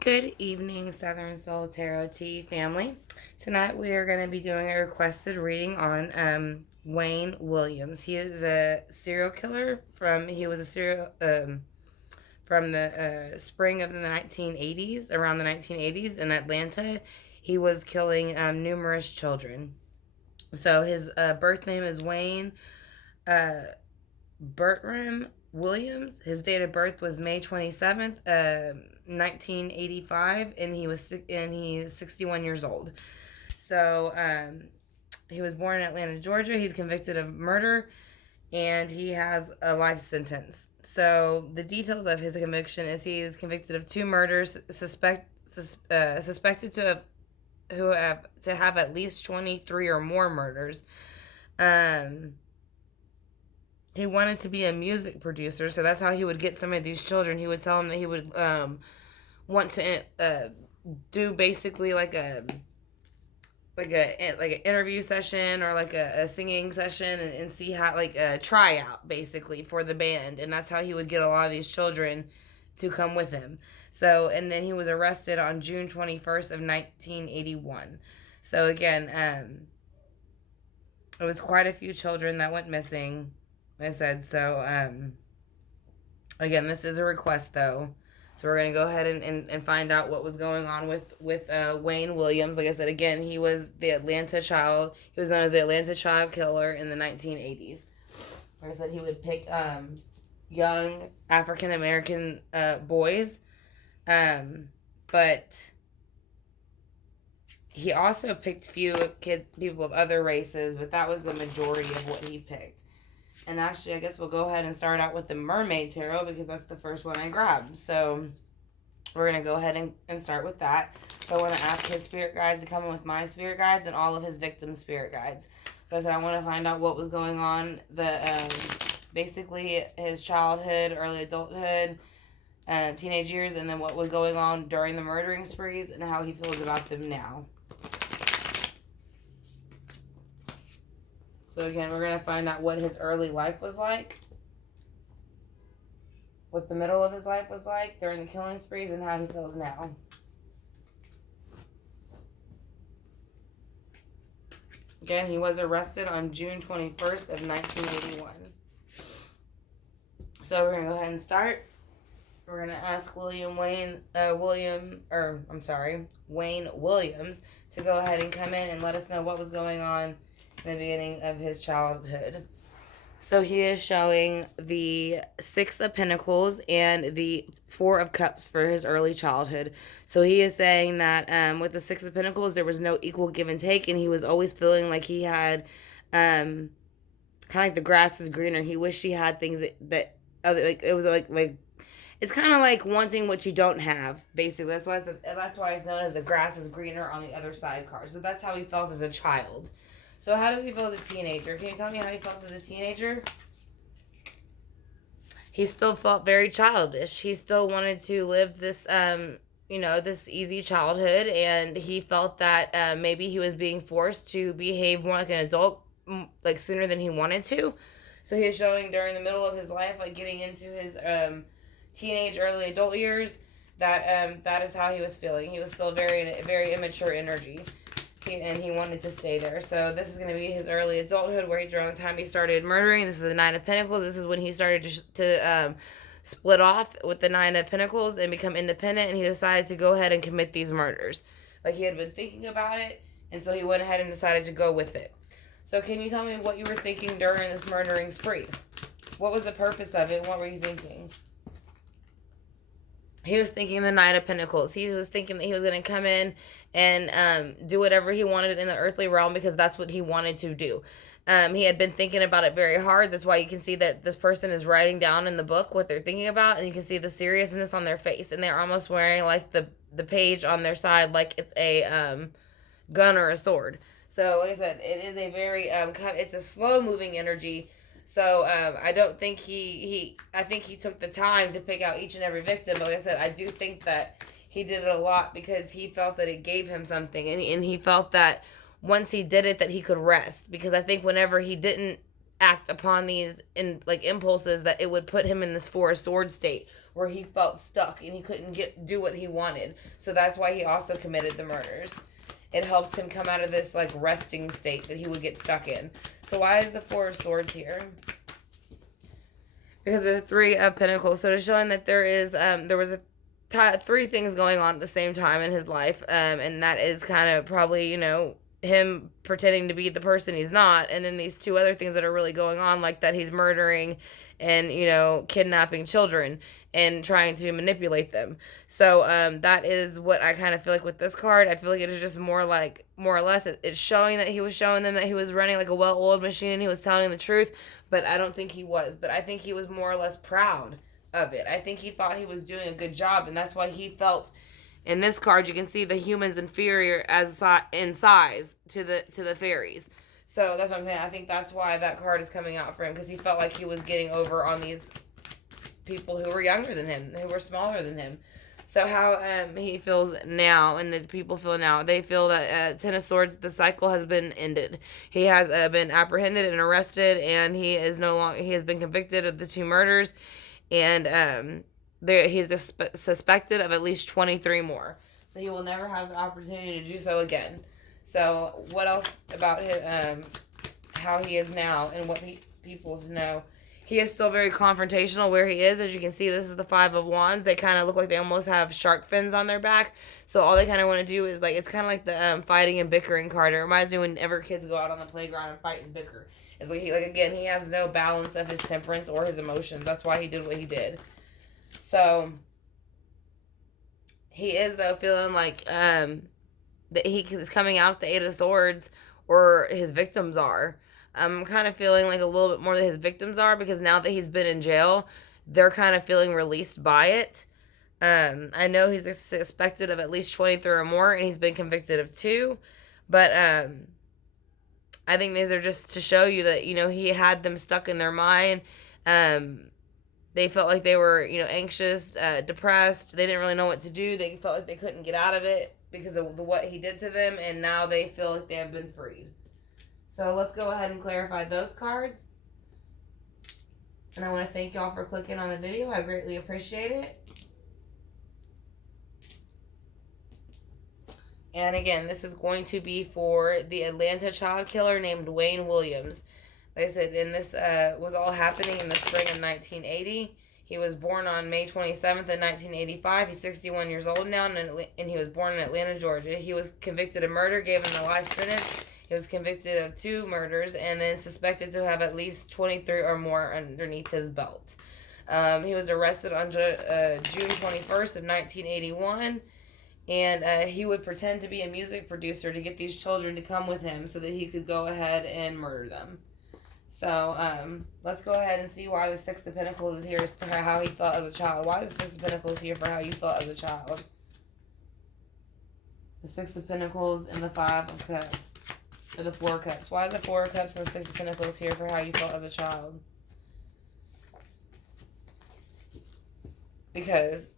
Good evening, Southern Soul Tarot Tea family. Tonight we are going to be doing a requested reading on Wayne Williams. He is a serial killer he was a serial from the spring of the 1980s, around the 1980s in Atlanta. He was killing numerous children. So his birth name is Wayne uh, Bertram Williams. His date of birth was May 27th, 1985, and he's 61 years old. So he was born in Atlanta, Georgia. He's convicted of murder, and he has a life sentence. So the details of his conviction is he is convicted of two murders, suspected to have at least 23 or more murders. Um, he wanted to be a music producer, so that's how he would get some of these children. He would tell them that he would want to do basically like an interview session or like a singing session and see how like a tryout basically for the band, and that's how he would get a lot of these children to come with him. So and then he was arrested on June 21st of 1981. So again, it was quite a few children that went missing. I said so. Again, this is a request though. So we're going to go ahead and find out what was going on with Wayne Williams. Like I said, again, he was the Atlanta child. He was known as the Atlanta child killer in the 1980s. Like I said, he would pick young African American boys. But he also picked few people of other races, but that was the majority of what he picked. And actually, I guess we'll go ahead and start out with the Mermaid Tarot because that's the first one I grabbed. So we're going to go ahead and start with that. So I want to ask his spirit guides to come in with my spirit guides and all of his victims' spirit guides. So I said I want to find out what was going on, basically his childhood, early adulthood, teenage years, and then what was going on during the murdering sprees and how he feels about them now. So again, we're going to find out what his early life was like, what the middle of his life was like during the killing sprees, and how he feels now. Again, he was arrested on June 21st of 1981. So we're going to go ahead and start. We're going to ask Wayne Williams to go ahead and come in and let us know what was going on in the beginning of his childhood. So he is showing the Six of Pentacles and the Four of Cups for his early childhood. So he is saying that with the Six of Pentacles, there was no equal give and take, and he was always feeling like he had kind of like the grass is greener. He wished he had things that like it was like it's kind of like wanting what you don't have, basically. That's why it's known as the grass is greener on the other side card. So that's how he felt as a child. So how does he feel as a teenager? Can you tell me how he felt as a teenager? He still felt very childish. He still wanted to live this, this easy childhood, and he felt that maybe he was being forced to behave more like an adult, like sooner than he wanted to. So he is showing during the middle of his life, like getting into his teenage, early adult years, that is how he was feeling. He was still very immature energy. And he wanted to stay there. So this is going to be his early adulthood, where around the time he started murdering. This is the Nine of Pentacles. This is when he started to split off with the Nine of Pentacles and become independent, and he decided to go ahead and commit these murders. Like, he had been thinking about it, and so he went ahead and decided to go with it. So can you tell me what you were thinking during this murdering spree? What was the purpose of it, and what were you thinking? He was thinking the Knight of Pentacles. He was thinking that he was going to come in and do whatever he wanted in the earthly realm because that's what he wanted to do. He had been thinking about it very hard. That's why you can see that this person is writing down in the book what they're thinking about, and you can see the seriousness on their face. And they're almost wearing like the page on their side like it's a gun or a sword. So like I said, it is a very it's a slow moving energy. So I don't think I think he took the time to pick out each and every victim. But like I said, I do think that he did it a lot because he felt that it gave him something. And he felt that once he did it, that he could rest. Because I think whenever he didn't act upon these impulses, that it would put him in this Four of Swords state where he felt stuck and he couldn't do what he wanted. So that's why he also committed the murders. It helped him come out of this like resting state that he would get stuck in. So why is the Four of Swords here? Because of the Three of Pentacles. So it's showing that there was three things going on at the same time in his life, and that is kind of probably, him pretending to be the person he's not, and then these two other things that are really going on, like that he's murdering and, kidnapping children and trying to manipulate them. So that is what I kind of feel like with this card. I feel like it is just more or less, it's showing that he was showing them that he was running like a well-oiled machine and he was telling the truth, but I don't think he was. But I think he was more or less proud of it. I think he thought he was doing a good job, and that's why he felt. In this card, you can see the humans inferior in size to the fairies. So that's what I'm saying. I think that's why that card is coming out for him, because he felt like he was getting over on these people who were younger than him, who were smaller than him. So how he feels now, and the people feel now, they feel that Ten of Swords, the cycle has been ended. He has been apprehended and arrested, and he has been convicted of the 2 murders, and he's suspected of at least 23 more. So he will never have the opportunity to do so again. So what else about him, how he is now and what people know? He is still very confrontational where he is. As you can see, this is the Five of Wands. They kind of look like they almost have shark fins on their back. So all they kind of want to do is, like, it's kind of like the fighting and bickering card. It reminds me whenever kids go out on the playground and fight and bicker. It's like, he has no balance of his temperance or his emotions. That's why he did what he did. So he is, though, feeling like that he is coming out at the Eight of Swords, or his victims are. I'm kind of feeling like a little bit more that his victims are, because now that he's been in jail, they're kind of feeling released by it. I know he's suspected of at least 23 or more, and he's been convicted of 2. But I think these are just to show you that, he had them stuck in their mind. They felt like they were, anxious, depressed. They didn't really know what to do. They felt like they couldn't get out of it because of what he did to them, and now they feel like they have been freed. So let's go ahead and clarify those cards. And I want to thank y'all for clicking on the video. I greatly appreciate it. And again, this is going to be for the Atlanta child killer named Wayne Williams. Like I said, and this was all happening in the spring of 1980. He was born on May 27th of 1985. He's 61 years old now, and he was born in Atlanta, Georgia. He was convicted of murder, gave him a life sentence. He was convicted of 2 murders, and then suspected to have at least 23 or more underneath his belt. He was arrested on June 21st of 1981. And he would pretend to be a music producer to get these children to come with him so that he could go ahead and murder them. So, let's go ahead and see why the Six of Pentacles is here for how he felt as a child. Why is the Six of Pentacles here for how you felt as a child? The Six of Pentacles and the Five of Cups. Or the Four of Cups. Why is the Four of Cups and the Six of Pentacles here for how you felt as a child? Because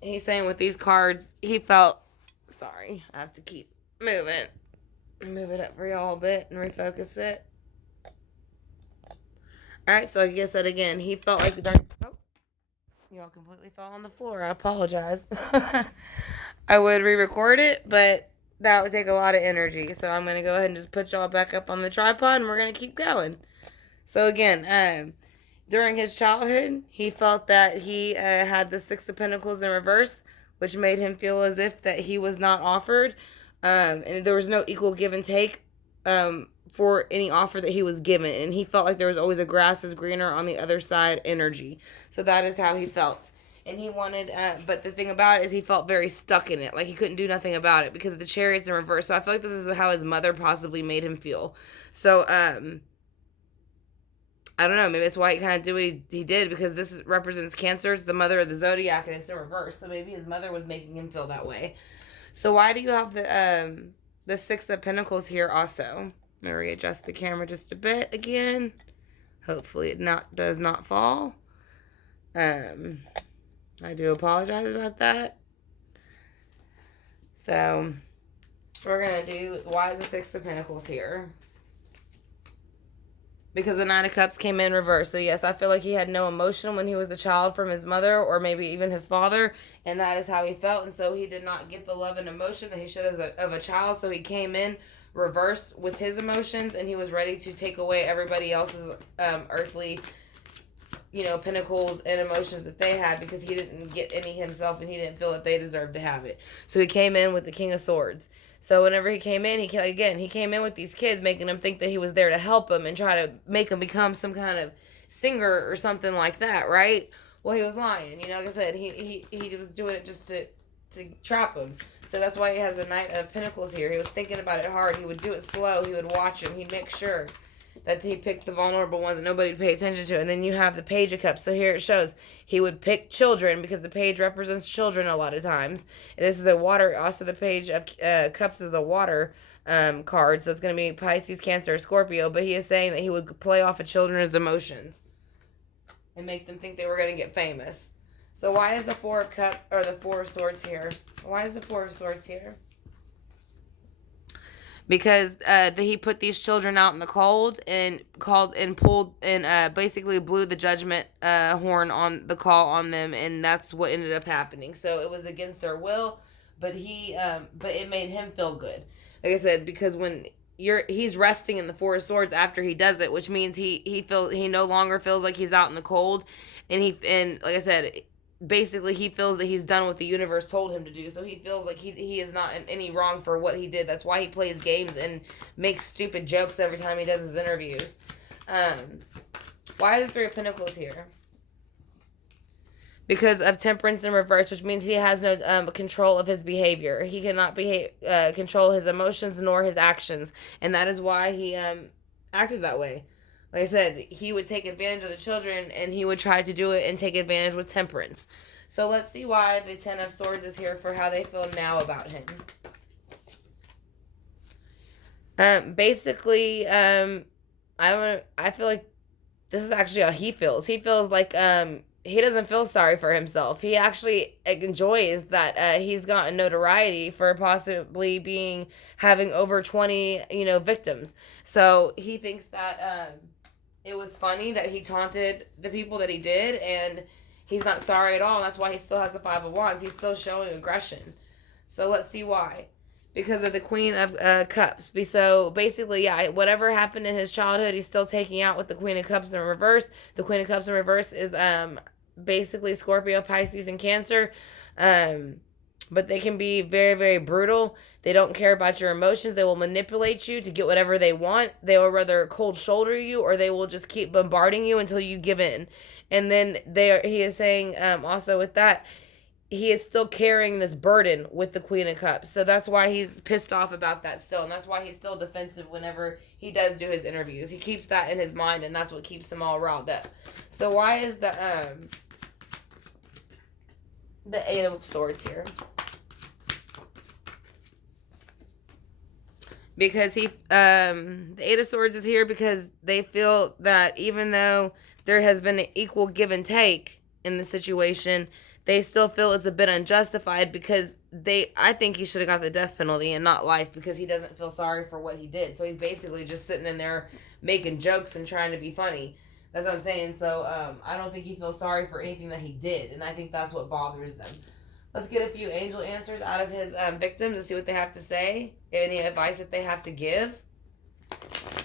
he's saying with these cards, he felt... Sorry, I have to keep moving. Move it up for y'all a bit and refocus it. Alright, so I guess that again, he felt like the dark... Oh, y'all completely fell on the floor. I apologize. I would re-record it, but that would take a lot of energy. So I'm going to go ahead and just put y'all back up on the tripod, and we're going to keep going. So again, during his childhood, he felt that he had the Six of Pentacles in reverse, which made him feel as if that he was not offered, and there was no equal give and take for any offer that he was given, and he felt like there was always a grass is greener on the other side energy. So that is how he felt. And he wanted, but the thing about it is he felt very stuck in it. Like he couldn't do nothing about it because the Chariot's in reverse. So I feel like this is how his mother possibly made him feel. So, I don't know. Maybe that's why he kind of did what he did, because this represents Cancer. It's the mother of the zodiac, and it's in reverse. So maybe his mother was making him feel that way. So why do you have the Six of Pentacles here also? I'm going to readjust the camera just a bit again. Hopefully it does not fall. I do apologize about that. So, we're going to do, why is the Six of Pentacles here? because the Nine of Cups came in reverse. So yes, I feel like he had no emotion when he was a child from his mother or maybe even his father, and that is how he felt. And so he did not get the love and emotion that he should of a child. So he came in reversed with his emotions, and he was ready to take away everybody else's earthly, pinnacles and emotions that they had, because he didn't get any himself and he didn't feel that they deserved to have it. So he came in with the King of Swords. So whenever he came in, he came in with these kids, making them think that he was there to help them and try to make them become some kind of singer or something like that, right? Well, he was lying. Like I said, he was doing it just to trap him. So that's why he has the Knight of Pentacles here. He was thinking about it hard. He would do it slow. He would watch him. He'd make sure that he picked the vulnerable ones that nobody would pay attention to. And then you have the Page of Cups. So here it shows he would pick children, because the page represents children a lot of times. And this is a water. Also, the Page of Cups is a water card. So it's going to be Pisces, Cancer, or Scorpio. But he is saying that he would play off of children's emotions and make them think they were going to get famous. So why is the Four of Swords here? Why is the Four of Swords here? Because he put these children out in the cold and pulled and basically blew the judgment horn on the call on them, and that's what ended up happening. So it was against their will, but it made him feel good. Like I said, because when he's resting in the Four of Swords after he does it, which means he no longer feels like he's out in the cold, and like I said, basically he feels that he's done what the universe told him to do. So he feels like he is not in any wrong for what he did. That's why he plays games and makes stupid jokes every time he does his interviews. Why is the Three of Pentacles here? Because of Temperance in reverse, which means he has no control of his behavior. He cannot control his emotions nor his actions, and that is why he acted that way. Like I said, he would take advantage of the children, and he would try to do it and take advantage with Temperance. So let's see why the Ten of Swords is here for how they feel now about him. Basically, I feel like this is actually how he feels. He feels like he doesn't feel sorry for himself. He actually enjoys that he's gotten notoriety for possibly having over 20, victims. So he thinks that it was funny that he taunted the people that he did, and he's not sorry at all. And that's why he still has the Five of Wands. He's still showing aggression. So let's see why. Because of the Queen of Cups. So basically, yeah, whatever happened in his childhood, he's still taking out with the Queen of Cups in reverse. The Queen of Cups in reverse is basically Scorpio, Pisces, and Cancer. But they can be very, very brutal. They don't care about your emotions. They will manipulate you to get whatever they want. They will rather cold shoulder you, or they will just keep bombarding you until you give in. And then he is saying also with that, he is still carrying this burden with the Queen of Cups. So that's why he's pissed off about that still. And that's why he's still defensive whenever he does do his interviews. He keeps that in his mind, and that's what keeps him all riled up. So why is the Eight of Swords here? Because the Eight of Swords is here because they feel that even though there has been an equal give and take in the situation, they still feel it's a bit unjustified, because I think he should have got the death penalty and not life, because he doesn't feel sorry for what he did. So he's basically just sitting in there making jokes and trying to be funny. That's what I'm saying. So I don't think he feels sorry for anything that he did, and I think that's what bothers them. Let's get a few angel answers out of his victims and see what they have to say, any advice that they have to give.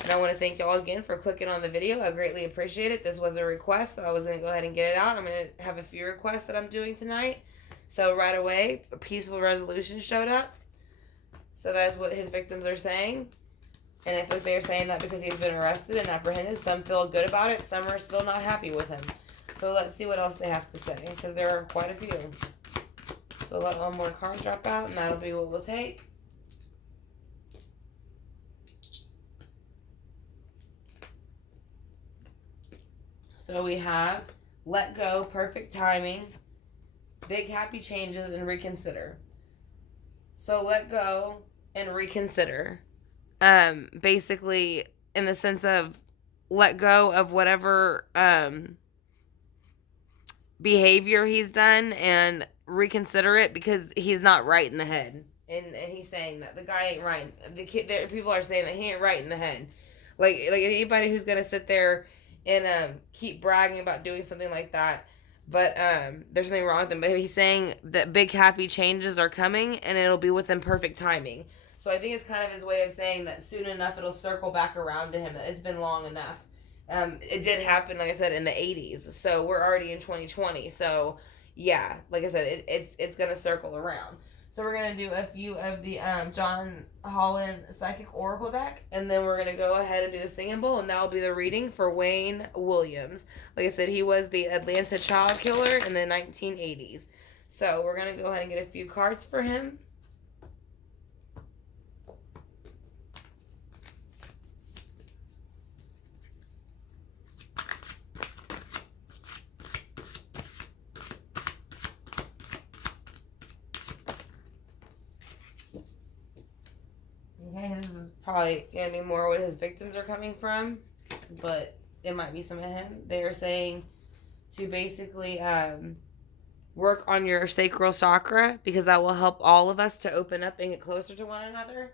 And I want to thank y'all again for clicking on the video. I greatly appreciate it. This was a request, so I was going to go ahead and get it out. I'm going to have a few requests that I'm doing tonight. So right away, a peaceful resolution showed up. So that's what his victims are saying. And I feel like they're saying that because he's been arrested and apprehended. Some feel good about it. Some are still not happy with him. So let's see what else they have to say, because there are quite a few. So let one more card drop out, and that'll be what we'll take. So we have let go, perfect timing, big happy changes, and reconsider. So let go and reconsider. Basically, in the sense of let go of whatever behavior he's done and reconsider it, because he's not right in the head. And he's saying that the guy ain't right. People are saying that he ain't right in the head. Like anybody who's gonna sit there and keep bragging about doing something like that. But there's nothing wrong with him. But he's saying that big happy changes are coming, and it'll be within perfect timing. So I think it's kind of his way of saying that soon enough it'll circle back around to him. That it's been long enough. It did happen, like I said, in the '80s. So we're already in 2020. So yeah, like I said, it's gonna circle around. So we're gonna do a few of the John Holland Psychic Oracle deck, and then we're gonna go ahead and do the singing bowl, and that will be the reading for Wayne Williams. Like I said, he was the Atlanta child killer in the 1980s. So we're gonna go ahead and get a few cards for him. Okay, this is probably gonna be more what his victims are coming from, but it might be some of him. They are saying to basically work on your sacral chakra because that will help all of us to open up and get closer to one another.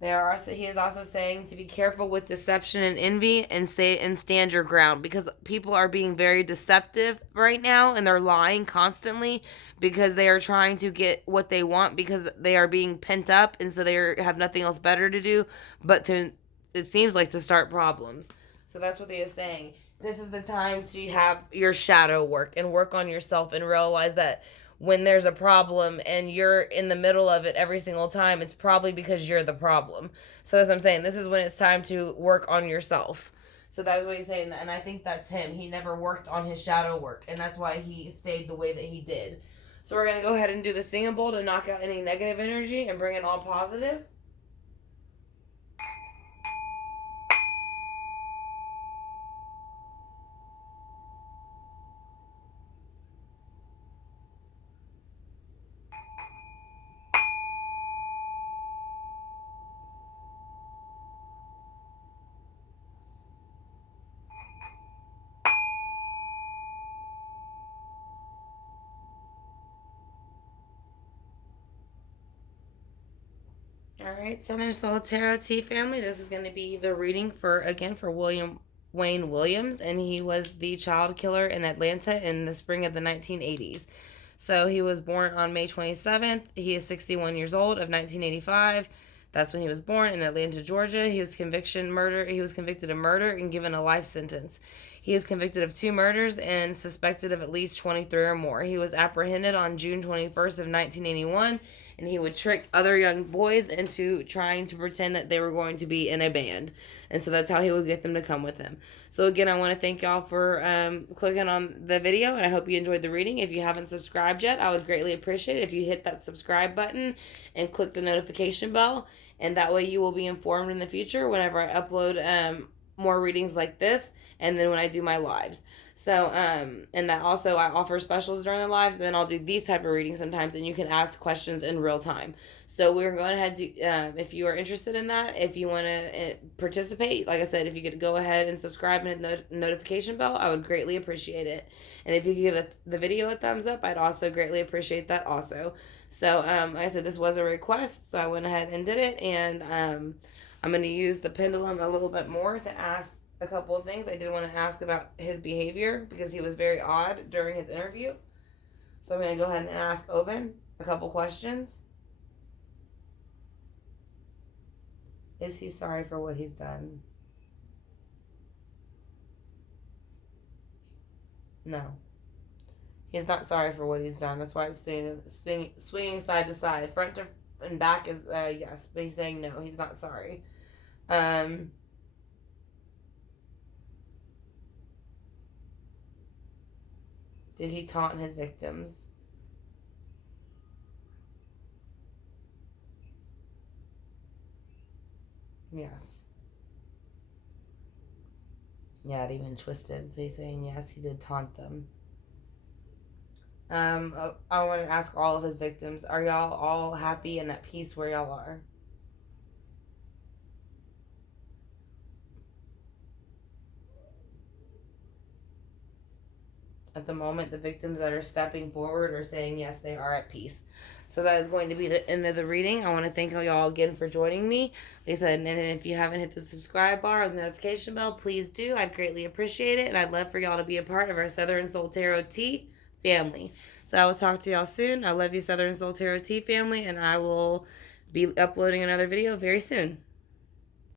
He is also saying to be careful with deception and envy and stand your ground because people are being very deceptive right now and they're lying constantly because they are trying to get what they want because they are being pent up and so have nothing else better to do but it seems like to start problems. So that's what he is saying. This is the time to have your shadow work and work on yourself and realize that when there's a problem and you're in the middle of it every single time, it's probably because you're the problem. So that's what I'm saying. This is when it's time to work on yourself. So that is what he's saying. And I think that's him. He never worked on his shadow work. And that's why he stayed the way that he did. So we're going to go ahead and do the singing bowl to knock out any negative energy and bring in all positive. All right, Seven Soul Tarot T family. This is going to be the reading for Wayne Williams, and he was the child killer in Atlanta in the spring of the 1980s. So he was born on May 27th. He is 61 years old of 1985. That's when he was born in Atlanta, Georgia. He was convicted of murder and given a life sentence. He is convicted of 2 murders and suspected of at least 23 or more. He was apprehended on June 21st of 1981, and he would trick other young boys into trying to pretend that they were going to be in a band. And so that's how he would get them to come with him. So again, I want to thank y'all for clicking on the video, and I hope you enjoyed the reading. If you haven't subscribed yet, I would greatly appreciate it if you hit that subscribe button and click the notification bell, and that way you will be informed in the future whenever I upload more readings like this, and then when I do my lives. So and that also I offer specials during the lives, and then I'll do these type of readings sometimes, and you can ask questions in real time. So we're going ahead to if you are interested in that, if you want to participate, like I said, if you could go ahead and subscribe and hit the notification bell, I would greatly appreciate it. And if you could give the video a thumbs up, I'd also greatly appreciate that also. So like I said, this was a request, so I went ahead and did it, and I'm going to use the pendulum a little bit more to ask a couple of things. I did want to ask about his behavior because he was very odd during his interview. So I'm going to go ahead and ask Oben a couple questions. Is he sorry for what he's done? No. He's not sorry for what he's done. That's why it's swinging side to side. Front to and back is yes, but he's saying no, he's not sorry. Did he taunt his victims? Yes. Yeah, it even twisted. So he's saying yes, he did taunt them. I want to ask all of his victims, are y'all all happy and at peace where y'all are? At the moment, the victims that are stepping forward are saying yes, they are at peace. So that is going to be the end of the reading. I want to thank y'all again for joining me. Like I said, and if you haven't hit the subscribe bar or the notification bell, please do. I'd greatly appreciate it. And I'd love for y'all to be a part of our Southern Soul Tarot Tea family. So I will talk to y'all soon. I love you, Southern Soul Tarot Tea family. And I will be uploading another video very soon.